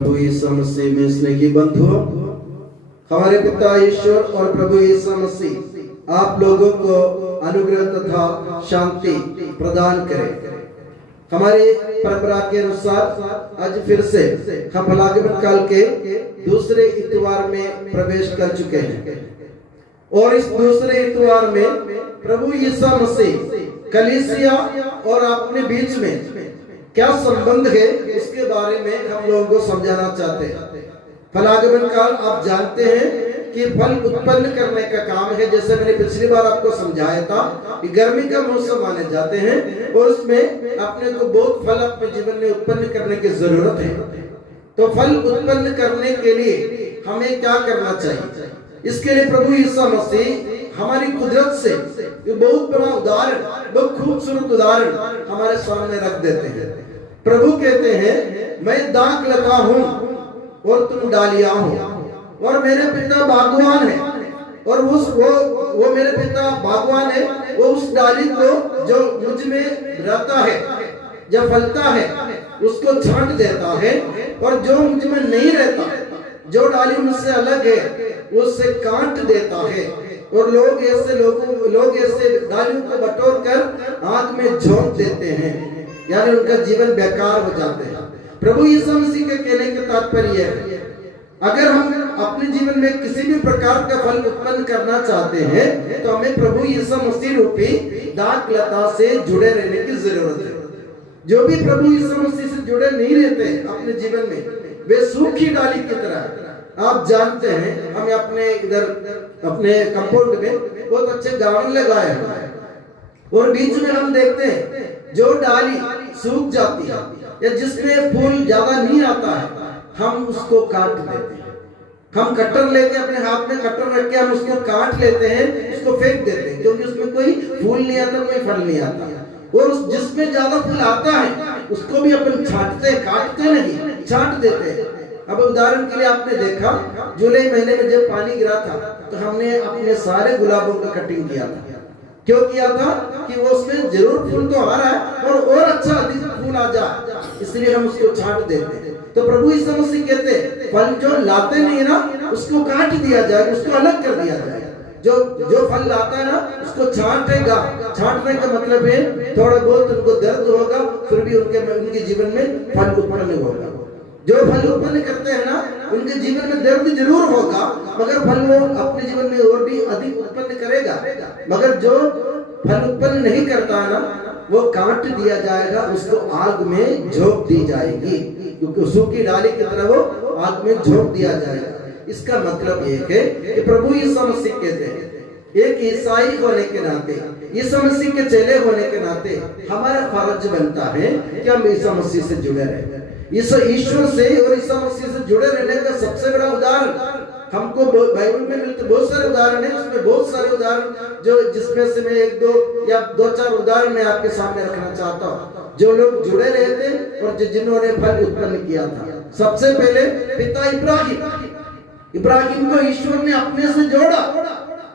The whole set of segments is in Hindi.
प्रभु यीशु मसीह में स्नेही बंधुओं, हमारे पिता ईश्वर और प्रभु यीशु मसीह आप लोगों को अनुग्रह तथा शांति प्रदान करें। हमारी परंपरा के अनुसार आज फिर से हम भलागमन काल के दूसरे इतवार में प्रवेश कर चुके हैं और इस दूसरे इतवार में प्रभु यीशु मसीह कलीसिया और अपने बीच में क्या संबंध है उसके बारे में हम लोगों को समझाना चाहते हैं। फलागमन काल आप जानते हैं कि फल उत्पन्न करने का काम है। जैसे मैंने पिछली बार आपको समझाया था कि गर्मी का मौसम माने जाते हैं और उसमें अपने को बहुत फल अपने जीवन में उत्पन्न करने की जरूरत है। तो फल उत्पन्न करने के लिए हमें क्या करना चाहिए? इसके लिए प्रभु यीशु मसीह हमारी कुदरत से ये बहुत बड़ा उदाहरण, बहुत खूबसूरत उदाहरण हमारे सामने रख देते हैं। प्रभु कहते हैं, मैं दाख लता हूँ और तुम डालियां हो और मेरे पिता बागवान है और वो मेरे पिता बागवान है। वो उस डाली को जो मुझ में रहता है, जब फलता है, उसको छांट देता है और जो मुझ में नहीं रहता, जो डाली मुझसे अलग है, उससे काट देता है। और लोग ऐसे डालियों को बटोर कर आग में झोंक देते हैं, यानी उनका जीवन बेकार हो जाते हैं। प्रभु यीशु मसीह के कहने का तात्पर्य है, अगर हम अपने जीवन में किसी भी प्रकार का फल उत्पन्न करना चाहते हैं तो हमें प्रभु यीशु मसीह रूपी दाख लता से जुड़े रहने की जरूरत है। जो भी प्रभु यीशु मसीह से जुड़े नहीं रहते अपने जीवन में, वे सूखी डाली की तरह। आप जानते हैं, हम अपने इधर अपने कंपाउंड में बहुत अच्छे गार्डन लगाए हैं और बीच में हम देखते हैं जो डाली सूख जाती है या जिसमें फूल ज्यादा नहीं आता है, हम उसको काट देते हैं। हम कटर लेके अपने हाथ में कटर रख के हम उसको काट लेते हैं, उसको फेंक देते हैं, क्योंकि उसमें कोई फूल नहीं आता, कोई फल नहीं आता। और जिसमें ज्यादा फूल आता है उसको भी अपन छांटते, काटते नहीं, छांट देते हैं। अब उदाहरण के लिए आपने देखा, जुलाई महीने में जब पानी गिरा था तो हमने अपने सारे गुलाबों का कटिंग किया था। क्यों किया था? कि वो उसमें जरूर फूल तो आ रहा है और अच्छा अधिक फूल आ जाए, इसलिए हम उसको छांट देते हैं। तो प्रभु यीशु मसीह कहते हैं, फल जो लाते नहीं ना, उसको काट दिया जाए, उसको अलग कर दिया जाए। जो फल लाता है ना, उसको छांटेगा। छांटने का मतलब है थोड़ा बहुत उनको दर्द होगा, फिर भी उनके जीवन में फल उत्पन्न होगा। जो फल उत्पन्न करते हैं ना, उनके जीवन में दर्द जरूर होगा, मगर फल वो अपने जीवन में और भी अधिक उत्पन्न करेगा। मगर जो फल उत्पन्न नहीं करता है ना, वो काट दिया जाएगा, उसको आग में झोंक दी जाएगी, क्योंकि सूखी डाली की तरह वो आग में झोंक दिया जाएगा। इसका मतलब ये है कि प्रभु यीशु मसीह कहते हैं, एक ईसाई होने के नाते, यीशु मसीह के चेले होने के नाते हमारा फर्ज बनता है कि हम यीशु मसीह से जुड़े रहें। ईश्वर से और यीशु मसीह से जुड़े रहने का सबसे बड़ा उदाहरण हमको बाइबल में मिलते बहुत सारे उदाहरण हैं। उसमें बहुत सारे उदाहरण जिसमें से मैं एक दो या दो चार उदाहरण मैं आपके सामने रखना चाहता हूँ, जो लोग जुड़े रहे थे और जिन्होंने फल उत्पन्न किया था। सबसे पहले पिता इब्राहिम को ईश्वर ने अपने से जोड़ा।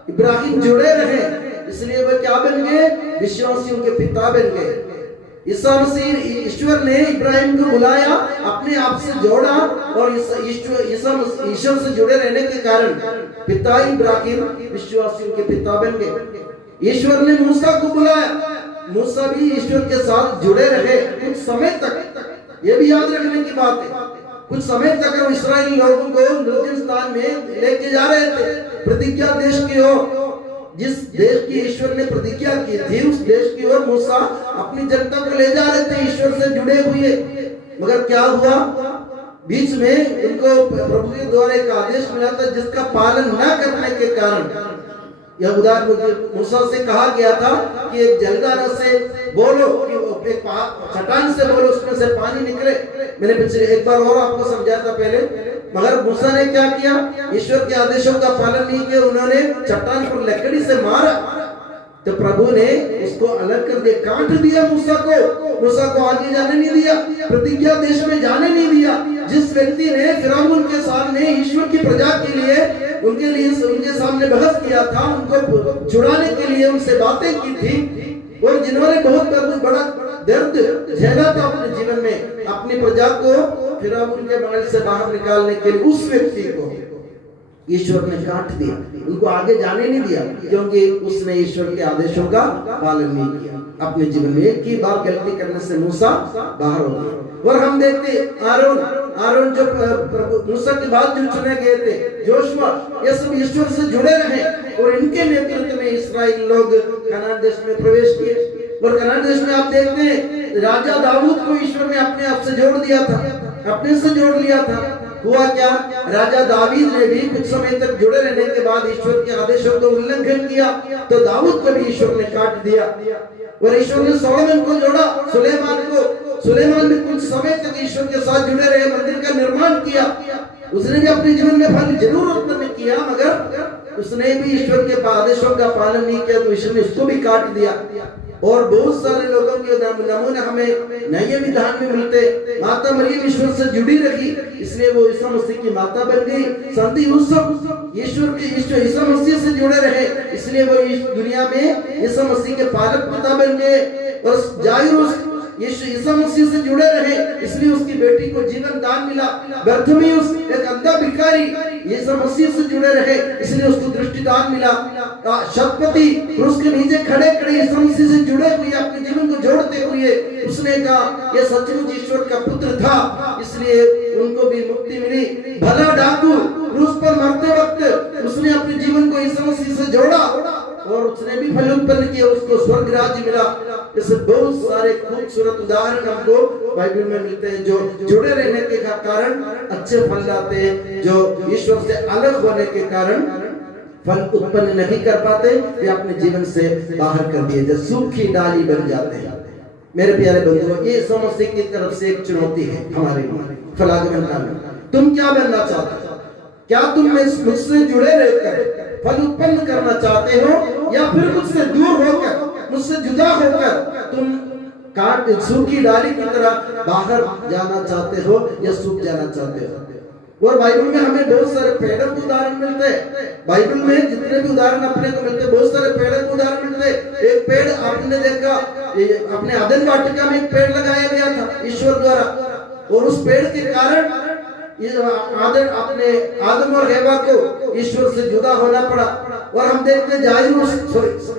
इब्राहिम जुड़े रहे, इसलिए वे क्या बन गए? विश्वासियों के पिता बन गए। यीशु मसीह, ईश्वर ने इब्राहिम को बुलाया, अपने आप से जोड़ा और ईश्वर से जुड़े रहने के कारण पिता इब्राहिम विश्वासियों के पिता बन गए। ईश्वर ने मूसा को बुलाया, मूसा भी ईश्वर के साथ जुड़े रहे कुछ समय तक। ये भी याद रखने की बात है, कुछ समय तक हम इस्राएली लोगों को निर्जन स्थान में लेके जा रहे थे, प्रतिज्ञा देश की ओर। जिस देश की ईश्वर ने प्रतिज्ञा की थी, उस देश की ओर मूसा अपनी जनता को ले जा रहे थे, ईश्वर से जुड़े हुए। मगर क्या हुआ? बीच में उनको प्रभु के द्वारा एक आदेश मिला था, जिसका पालन न करने के कारण यह उदाहरण मूसा से कहा गया था कि एक जलदार से बोलो, कि एक चट्टान से बोलो, उसमें से पानी निकले। मैंने पिछले एक बार और आपको समझाया था पहले। मगर मूसा ने क्या किया? ईश्वर के आदेशों का पालन नहीं किया, उन्होंने चट्टान पर लकड़ी से मारा। तो प्रभु ने उसको अलग कर दिया, काट दिया मूसा को आगे जाने नहीं दिया, प्रतिज्ञा देश में जाने नहीं दिया। जिस व्यक्ति ने फिरौन के सामने ईश्वर की प्रजा के लिए उनके सामने बहस किया था, उनको छुड़ाने के लिए उनसे बातें की थी, और जिन्होंने बहुत बड़ा दर्द झेला था अपने जीवन में, अपनी प्रजा को फिरौन के महल से बाहर निकालने के लिए, उस व्यक्ति को ईश्वर ने काट दिया, उनको आगे जाने नहीं दिया, क्योंकि उसने ईश्वर के आदेशों का पालन नहीं किया। अपने जीवन में एक ही बार गलती करने से मूसा बाहर हो गया। और हम देखते आरोन जो मूसा के बाद जो चुने गए थे, जोशुआ, ये सब ईश्वर से जुड़े रहे और इनके नेतृत्व में इस्राएल लोग कनान देश में प्रवेश किए। और कनान देश में आप देखते हैं राजा दाऊद को ईश्वर ने अपने आप से जोड़ दिया था, अपने से जोड़ लिया था। हुआ क्या, राजा दावीद ने भी कुछ समय तक जुड़े रहने के बाद ईश्वर के आदेशों का उल्लंघन किया, तो दाऊद को भी ईश्वर ने काट दिया। और ईश्वर ने सोलोमन को जोड़ा, सुलेमान भी कुछ समय तक ईश्वर के साथ जुड़े रहे, मंदिर का निर्माण किया। उसने भी अपने जीवन में फल जरूर उत्पन्न किया, मगर उसने भी ईश्वर के आदेशों का पालन नहीं किया, तो ईश्वर ने उसको भी काट दिया। और बहुत सारे लोगों के नमूने हमें नए विधान में मिलते। माता मरियम ईश्वर से जुड़ी रही, इसलिए वो ईसा मसीह की माता बन गई। संत यूसुफ ईसा मसीह से जुड़े रहे, इसलिए वो इस दुनिया में ईसा मसीह के पालक पिता बन गए। और जायरूस ईसा मसीह से जुड़े रहे, इसलिए उसकी बेटी को जीवन दान मिला। बर्थमियुस एक अंधा भिखारी ईसा मसीह से जुड़े रहे, इसलिए उसको दृष्टि दान मिला। शतपति क्रूस के नीचे खड़े ईसा मसीह से जुड़े हुए अपने जीवन को जोड़ते हुए उसने कहा यह सचमुच ईश्वर का पुत्र था, इसलिए उनको भी मुक्ति मिली। भला डाकू क्रूस पर मरते वक्त उसने अपने जीवन को ईसा मसीह से जोड़ा और उसने भी फल उत्पन्न किया, उसको स्वर्ग राज्य मिला। ऐसे बहुत सारे खूबसूरत उदाहरण हमको बाइबल में मिलते हैं, जो जुड़े रहने के कारण अच्छे फल लाते हैं, जो ईश्वर से अलग होने के कारण फल उत्पन्न नहीं कर पाते, वे अपने जीवन से बाहर कर दिए जाते, सूखी डाली बन जाते हैं। मेरे प्यारे बंधुओं, ये समस्या की तरफ से एक चुनौती है हमारे फलागमन काल में। तुम क्या बनना चाहते हो? क्या तुम मुझसे जुड़े रहकर फल उत्पन्न करना चाहते हो, या फिर मुझसे दूर होकर, मुझसे जुदा होकर तुम काट सूखी डाली की तरह बाहर जाना चाहते हो या सूख जाना चाहते हो? और बाइबल में हमें बहुत सारे पेड़ों के उदाहरण मिलते हैं। बाइबल में जितने भी उदाहरण अपने को मिलते हैं, बहुत सारे पेड़ों के उदाहरण मिलते हैं। एक पेड़ आपने देखा, अपने अदन वाटिका में एक पेड़ लगाया गया था ईश्वर द्वारा, और उस पेड़ के कारण आदम और हेवा को ईश्वर से जुदा होना पड़ा। और हम देखते हैं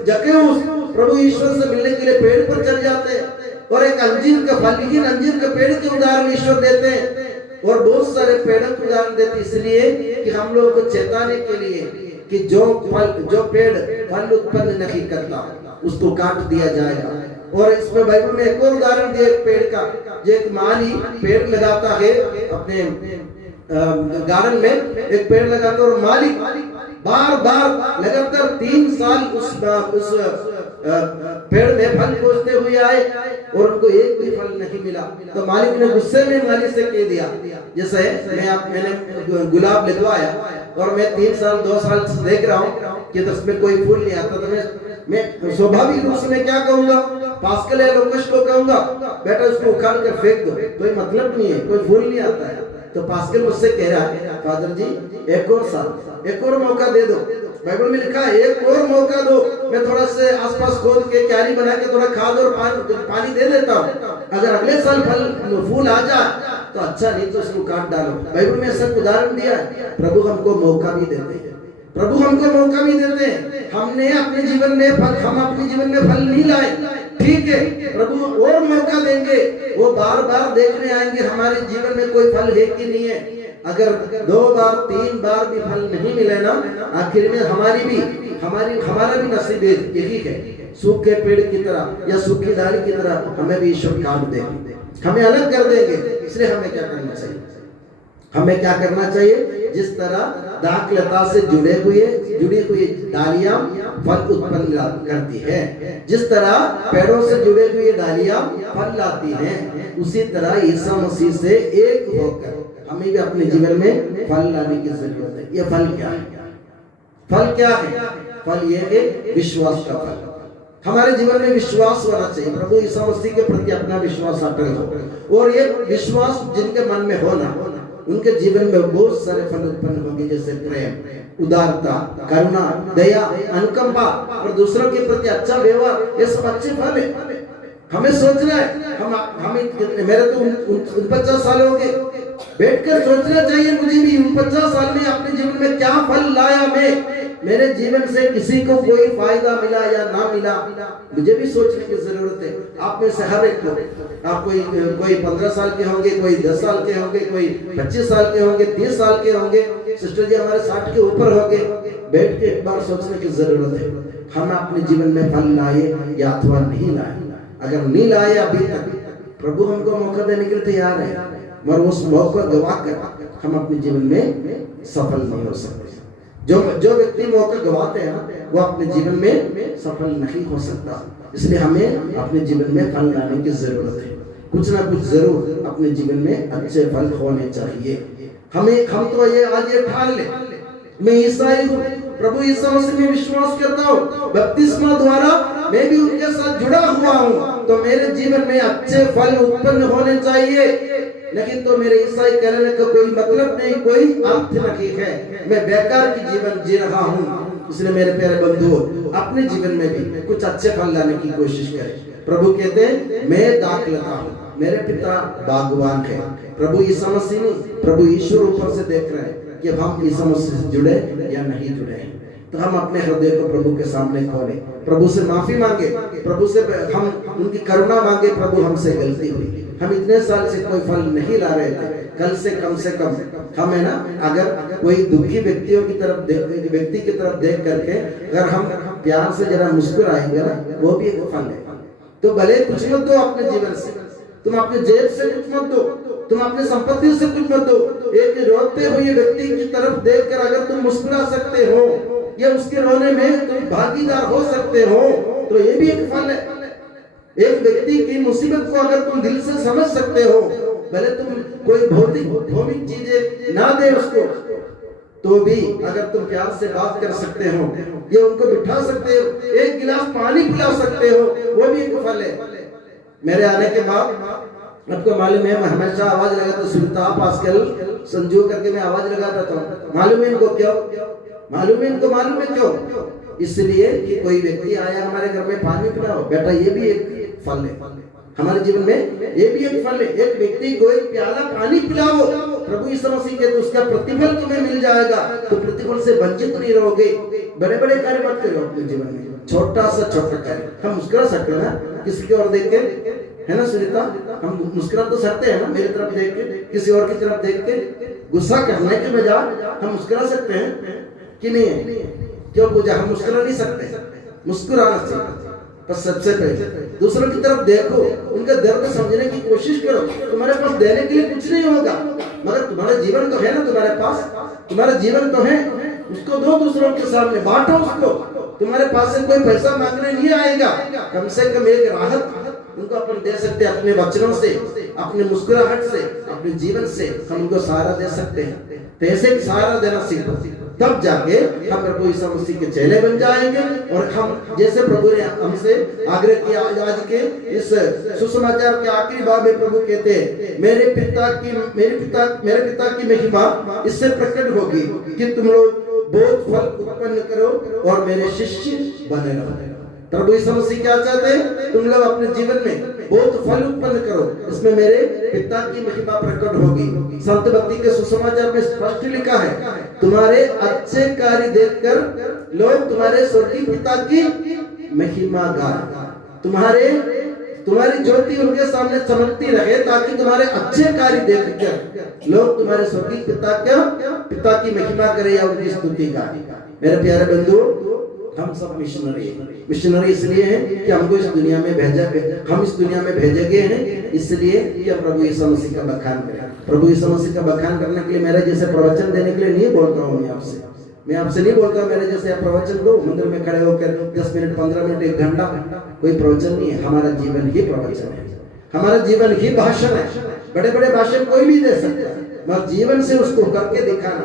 जक्कैउस प्रभु ईश्वर से मिलने के लिए पेड़ पर चढ़ जाते हैं, और एक अंजीर का फलहीन अंजीर के पेड़ के उदाहरण ईश्वर देते हैं, और बहुत सारे पेड़ों के उदाहरण देते, इसलिए कि हम लोगों को चेताने के लिए कि जो पेड़ फल उत्पन्न नहीं करता उसको काट दिया जाएगा। और इसमें बाइबल में एक और उदाहरण दिया एक पेड़ का, जो एक माली पेड़ लगाता है अपने गार्डन में, एक पेड़ लगाता है और माली बार बार लगातार 3 साल उस पेड़ में फल खोजते हुए आए और उनको एक भी फल नहीं मिला। तो मालिक ने गुस्से में माली से कह दिया, जैसे मैंने गुलाब लगवाया और मैं 3 साल 2 साल से देख रहा हूँ कि उसमें कोई फूल नहीं आता, तो मैं स्वाभाविक रूप से मैं क्या कहूंगा, पास्कल या लोकेश को कहूंगा बेटा उसको उखाड़ कर फेंक दो, कोई मतलब नहीं है, कोई फूल नहीं आता है। तो पास्कल मुझसे कह रहा है फादर जी एक और साल, एक और मौका दे दो। बाइबल में लिखा है एक और मौका दो, मैं थोड़ा से आसपास खोद के क्यारी बना के थोड़ा खाद और पानी दे देता हूँ, अगर अगले साल फूल आ जाए तो अच्छा, नहीं तो उसको काट डालो। बाइबल में ऐसा उदाहरण दिया है। प्रभु हमको मौका भी देते हैं, प्रभु हमको मौका भी देते हैं। हमने अपने जीवन में हम अपने जीवन में फल नहीं लाए, ठीक है, प्रभु और मौका देंगे, वो बार बार देखने आएंगे हमारे जीवन में कोई फल है कि नहीं है। अगर 2 बार 3 बार भी फल नहीं मिले ना, आखिर में हमारा भी नसीब यही है, सूखे पेड़ की तरह या सूखी डाली की तरह हमें भी ईश्वर काट देंगे, हमें अलग कर देंगे। इसलिए हमें क्या करना चाहिए? हमें क्या करना चाहिए? जिस तरह दाखलता से जुड़ी हुई डालियां फल उत्पन्न करती है, जिस तरह पेड़ों से जुड़े हुए डालियां फल लाती हैं, उसी तरह ईसा मसीह से एक होकर हमें भी अपने जीवन में फल लाने की जरूरत है। ये फल क्या है? फल क्या है? फल ये है विश्वास का फल। हमारे जीवन में विश्वास होना चाहिए, प्रभु ईसा मसीह के प्रति अपना विश्वास अटल हो, और ये विश्वास जिनके मन में होना, उनके जीवन में बहुत सारे फल उत्पन्न होंगे, जैसे प्रेम, उदारता, करुणा, दया, अनुकंपा और दूसरों के प्रति अच्छा व्यवहार, ये सब अच्छे फल है। हमें सोचना है, हमें कितने, मेरे तो 49 साल हो गए, बैठकर सोचना चाहिए मुझे भी 49 साल में अपने जीवन में क्या फल लाया मैं, मेरे जीवन से किसी को कोई फायदा मिला या ना मिला, मुझे भी सोचने की जरूरत है। आप में से हर एक को, आप कोई 15 साल के होंगे, कोई 10 साल के होंगे, कोई 25 साल के होंगे, 30 साल के होंगे, सिस्टर जी हमारे 60 के ऊपर होंगे, बैठ के एक बार सोचने की जरूरत है, हम अपने जीवन में फल लाए या अथवा नहीं लाए। अगर नहीं लाए अभी तक, प्रभु हमको मौका देने के लिए तैयार है, मगर उस मौका गवा कर हम अपने जीवन में सफल नहीं हो सकते। जो व्यक्ति मौका गवाते हैं वो अपने जीवन में सफल नहीं हो सकता। इसलिए हमें अपने जीवन में फल लाने की जरूरत है, कुछ ना कुछ जरूर अपने जीवन में अच्छे फल होने चाहिए। हम तो ये ठान ले, मैं ईसाई हूँ, प्रभु यीशु मसीह में विश्वास करता हूँ, बपतिस्मा द्वारा मैं भी उनके साथ जुड़ा हुआ हूँ, तो मेरे जीवन में अच्छे फल उत्पन्न होने चाहिए। लेकिन तो मेरे ईसाई कहने का कोई मतलब नहीं, कोई अर्थ नहीं है, मैं बेकार की जीवन जी रहा हूँ। इसलिए मेरे प्यारे बंधुओं, अपने जीवन में भी कुछ अच्छे फल लाने की कोशिश करें। प्रभु कहते हैं मैं दाख लता हूँ, मेरे पिता बागवान है। प्रभु यीशु मसीह नहीं, प्रभु ईश्वर ऊपर से देख रहे हैं कि हम यीशु मसीह से जुड़े या नहीं जुड़े हैं। तो हम अपने हृदय को प्रभु के सामने खोलें, प्रभु से माफी मांगे, प्रभु से हम उनकी करुणा मांगे, प्रभु हमसे गलती हुई, हम इतने साल से कोई फल नहीं ला रहे थे, कल से कम हम है ना, अगर कोई दुखी व्यक्तियों की तरफ व्यक्ति की तरफ देख करके अगर हम प्यार से जरा मुस्कुराएंगे ना, वो भी एक फल है। तो भले कुछ मत दो अपने जीवन से, तुम अपने जेब से कुछ मत दो, तुम अपने संपत्ति से कुछ मत दो, एक रोते हुए व्यक्ति की तरफ देखकर अगर तुम मुस्कुरा सकते हो या उसके रोने में तुम भागीदार हो सकते हो, तो ये भी एक फल है। एक व्यक्ति की मुसीबत को अगर तुम दिल से समझ सकते हो, भले तुम कोई भौतिक चीजें ना दे उसको, तो भी अगर तुम प्यार से बात कर सकते हो या उनको बिठा सकते हो, एक गिलास पानी पिला सकते हो, वो भी एक फल है। मेरे आने के बाद आपको मालूम है, मैं हमेशा आवाज लगाता, सुनता पास्कल संजू करके मैं आवाज लगाता था। मालूम है इनको क्यों? मालूम है क्यों? इसलिए कि कोई व्यक्ति आया हमारे घर में, पानी पिलाओ बेटा, ये भी एक फल है हमारे जीवन में, ये भी एक फल है। एक व्यक्ति को एक प्याला पानी पिलाओ, प्रभु यीशु मसीह के, तो उसका प्रतिफल तुम्हें मिल जाएगा, तो प्रतिफल से वंचित नहीं रहोगे। बड़े बड़े कार्य मत करो अपने जीवन में, छोटा सा छोटा कार्य। हम मुस्कुरा सकते हैं ना किसी की ओर देख के, है ना सुनीता, हम मुस्कुरा तो सकते हैं ना, मेरी तरफ देख के, किसी और की तरफ देख के, गुस्सा करने के बजाय हम मुस्कुरा सकते हैं कि नहीं? क्यों पूजा, हम मुस्कुरा नहीं सकते? मुस्कुराना चाहिए, पर सबसे पहले दूसरों की तरफ देखो, उनका दर्द समझने की कोशिश करो। तुम्हारे पास देने के लिए कुछ नहीं होगा, मगर तुम्हारा जीवन तो है ना, तुम्हारे पास तुम्हारा जीवन तो है, उसको दो दूसरों के सामने, बांटो उसको। तुम्हारे पास से कोई पैसा मांगने नहीं आएगा, कम से कम एक राहत उनको अपन दे सकते हैं, अपने वचनों से, अपने मुस्कुराहट से, अपने जीवन से हम उनको सहारा दे सकते हैं। तो ऐसे सहारा देना सीखो, तब जाके हम प्रभु यीशु मसीह के चेले बन जाएंगे। और हम जैसे प्रभु ने हमसे आग्रह किया, आज के इस सुसमाचार के आखिरी भाग में प्रभु कहते हैं, मेरे पिता की महिमा इससे प्रकट होगी कि तुम लोग बहुत फल उत्पन्न करो और मेरे शिष्य बने रहो। प्रभु यीशु मसीह क्या चाहते हैं? तुम लोग अपने जीवन में बहुत फल उत्पन्न करो, इसमें मेरे पिता की महिमा प्रकट होगी। संत भक्ति के सुसमाचार में स्पष्ट लिखा है, तुम्हारे अच्छे कार्य देखकर लोग तुम्हारे स्वर्गीय पिता की महिमा गाएं। तुम्हारी ज्योति उनके सामने चमकती रहे, ताकि तुम्हारे अच्छे कार्य देखकर लोग तुम्हारे स्वर्गीय पिता की महिमा करें या उनकी स्तुति गाएं। मेरे प्यारे बंधुओं, हम सब मिशनरी इसलिए हैं कि हमको इस दुनिया में हम इस दुनिया में भेजे गए हैं, इसलिए कि प्रभु यीशु मसीह का बखान करें। प्रभु यीशु मसीह का बखान करने के लिए मेरे जैसे प्रवचन देने के लिए नहीं बोलता हूँ मैं आपसे नहीं बोलता मेरे जैसे आप प्रवचन दो मंदिर में खड़े होकर 10 मिनट 15 मिनट 1 घंटा, कोई प्रवचन नहीं है। हमारा जीवन ही प्रवचन है, हमारा जीवन ही भाषण है। बड़े बड़े भाषण कोई भी दे सकता है, मगर जीवन से उसको करके दिखाना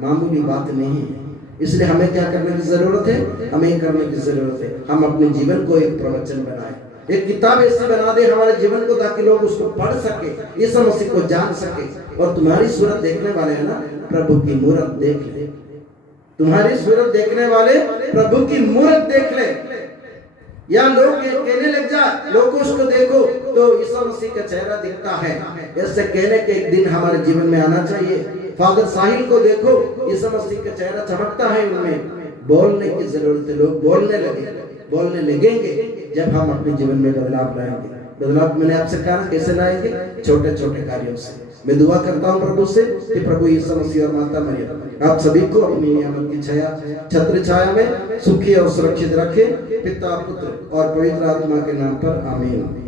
मामूली बात नहीं है। इसलिए हमें क्या करने की जरूरत है? हमें करने की जरूरत है, हम अपने जीवन को एक प्रवचन बनाए, एक किताब ऐसी बना दे हमारे जीवन को, ताकि लोग उसको पढ़ सके, यीशु मसीह को जान सके। और तुम्हारी सूरत देखने वाले है ना, प्रभु की मूरत देख ले। तुम्हारी सूरत देखने वाले प्रभु की मूरत देख ले। या लोग ये कहने लग जाए, लोग उसको देखो तो यीशु मसीह का चेहरा दिखता है, ऐसे कहने के एक दिन हमारे जीवन में आना चाहिए। फादर साहिल को देखो, यीशु मसीह का चेहरा चमकता है उनमें, बोलने की जरूरत है, लोग बोलने लगेंगे जब हम अपने जीवन में बदलाव लाएंगे। बदलाव मैंने आपसे कहा कैसे लाएंगे, छोटे छोटे कार्यों से। मैं दुआ करता हूँ प्रभु से कि प्रभु यीशु मसीह और माता मरियम आप सभी को अपनी नियामत की छत्र छाया में सुखी और सुरक्षित रखे, पिता पुत्र और पवित्र आत्मा के नाम पर आमीन।